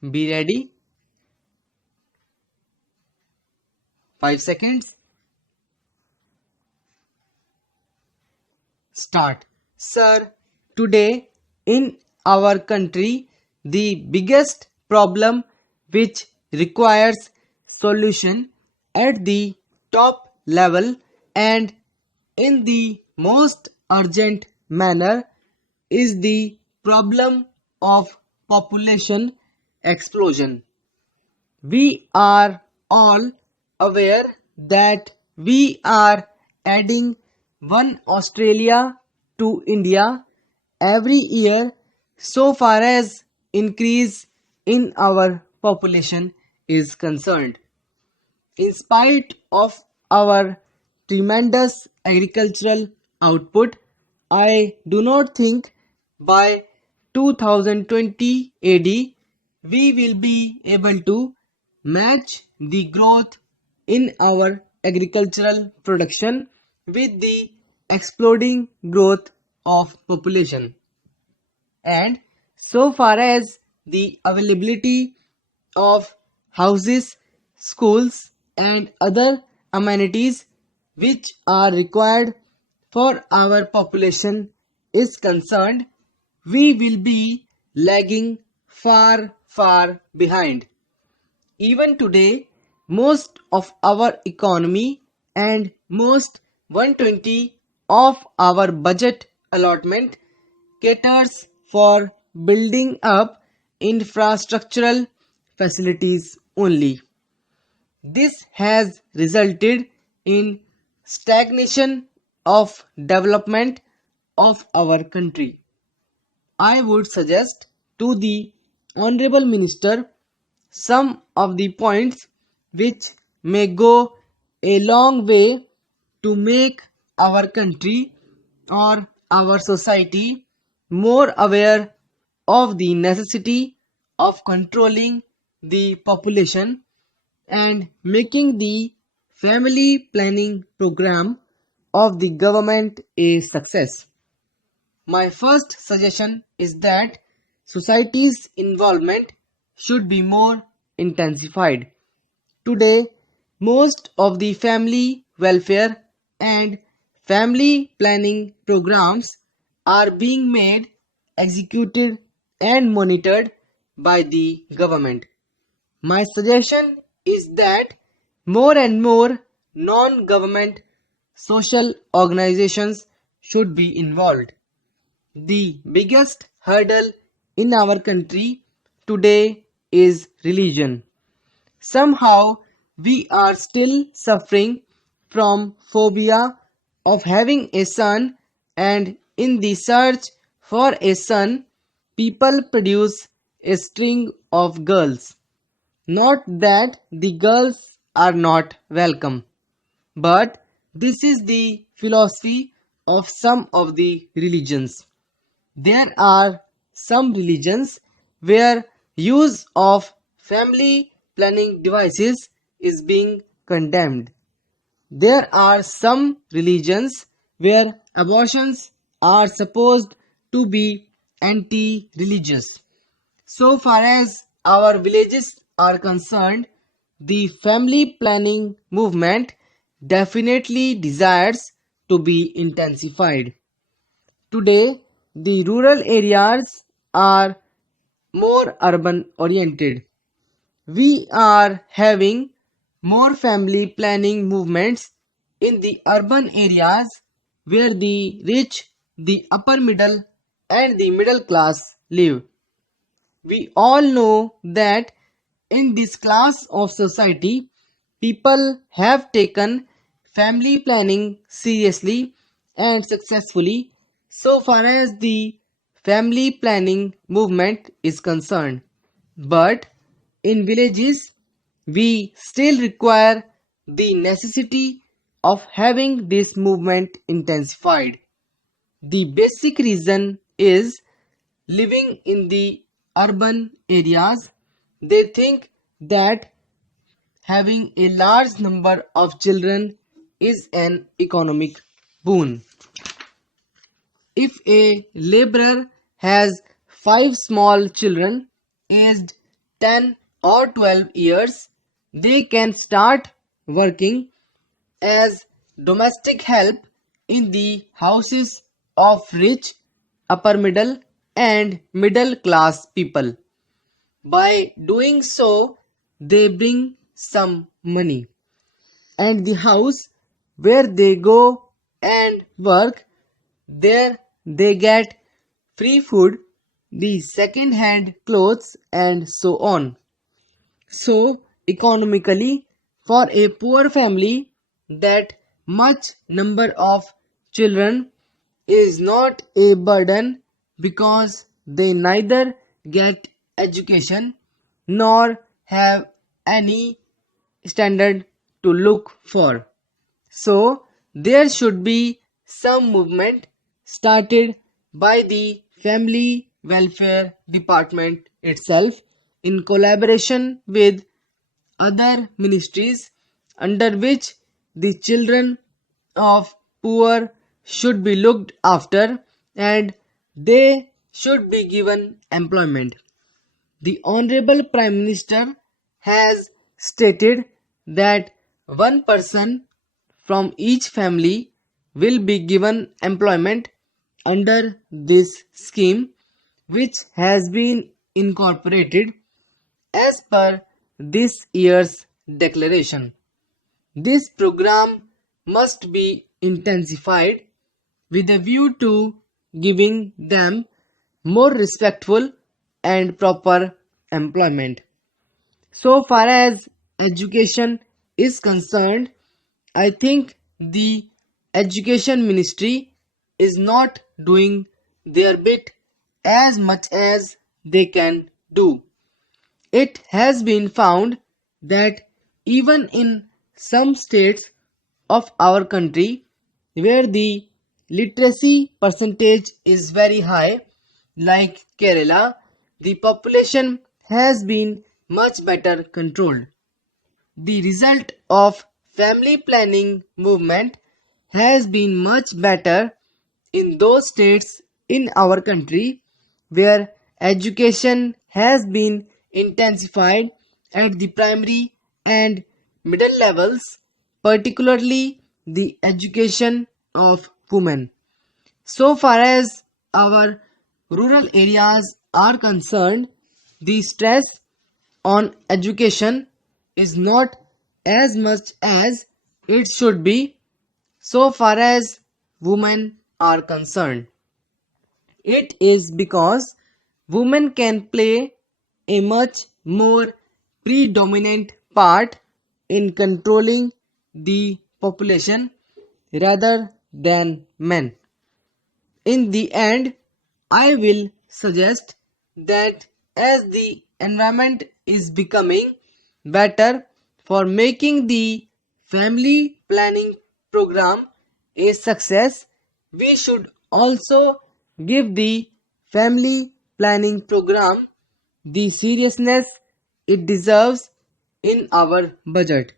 Be ready. 5 seconds. Start. Sir, today in our country, the biggest problem which requires solution at the top level and in the most urgent manner is the problem of population explosion. We are all aware that we are adding one Australia to India every year so far as increase in our population is concerned. In spite of our tremendous agricultural output, I do not think by 2020 AD we will be able to match the growth in our agricultural production with the exploding growth of population. And so far as the availability of houses, schools and other amenities which are required for our population is concerned, we will be lagging far behind. Even today, most of our economy and most 120 of our budget allotment caters for building up infrastructural facilities only. This has resulted in stagnation of development of our country. I would suggest to the Honorable Minister some of the points which may go a long way to make our country or our society more aware of the necessity of controlling the population and making the family planning program of the government a success. My first suggestion is that society's involvement should be more intensified. Today, most of the family welfare and family planning programs are being made, executed and monitored by the government. My suggestion is that more and more non-government social organizations should be involved. The biggest hurdle in our country today is religion. Somehow we are still suffering from phobia of having a son, and in the search for a son, people produce a string of girls. Not that the girls are not welcome, but this is the philosophy of some of the religions. There are some religions where use of family planning devices is being condemned. There are some religions where abortions are supposed to be anti-religious. So far as our villages are concerned, the family planning movement definitely desires to be intensified. Today, the rural areas are more urban oriented. We are having more family planning movements in the urban areas where the rich, the upper middle and the middle class live. We all know that in this class of society, people have taken family planning seriously and successfully so far as the family planning movement is concerned. But in villages, we still require the necessity of having this movement intensified. The basic reason is living in the urban areas, they think that having a large number of children is an economic boon. If a laborer has 5 small children aged 10 or 12 years, they can start working as domestic help in the houses of rich, upper middle, and middle class people. By doing so, they bring some money, and the house where they go and work, there they get free food, the second hand clothes, and so on. So, economically, for a poor family, that much number of children is not a burden because they neither get education nor have any standard to look for. So, there should be some movement started by the Family Welfare Department itself in collaboration with other ministries under which the children of poor should be looked after and they should be given employment. The Honorable Prime Minister has stated that one person from each family will be given employment under this scheme, which has been incorporated as per this year's declaration. This program must be intensified with a view to giving them more respectful and proper employment. So far as education is concerned, I think the education ministry is not doing their bit as much as they can do. It has been found that even in some states of our country where the literacy percentage is very high, like Kerala, the population has been much better controlled. The result of family planning movement has been much better in those states in our country where education has been intensified at the primary and middle levels, particularly the education of women. So far as our rural areas are concerned, the stress on education is not as much as it should be so far as women are concerned. It is because women can play a much more predominant part in controlling the population rather than men. In the end, I will suggest that as the environment is becoming better for making the family planning program a success, we should also give the family planning program the seriousness it deserves in our budget.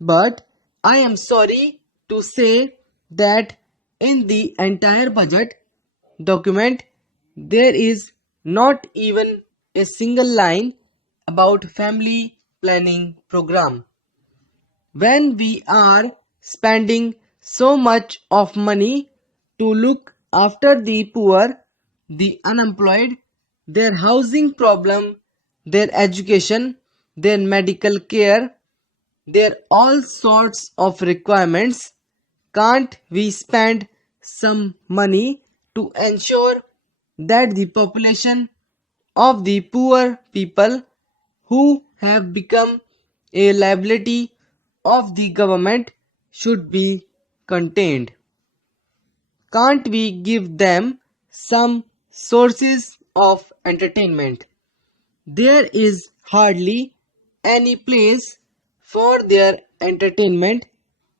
But I am sorry to say that in the entire budget document there is not even a single line about family planning program. When we are spending so much of money to look after the poor, the unemployed, their housing problem, their education, their medical care, their all sorts of requirements, can't we spend some money to ensure that the population of the poor people who have become a liability of the government should be contained? Can't we give them some sources of entertainment? There is hardly any place for their entertainment.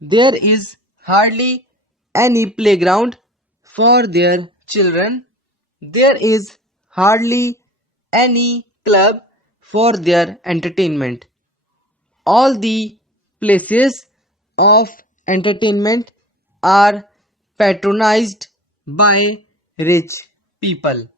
There is hardly any playground for their children. There is hardly any club for their entertainment. All the places of entertainment are patronized by rich people.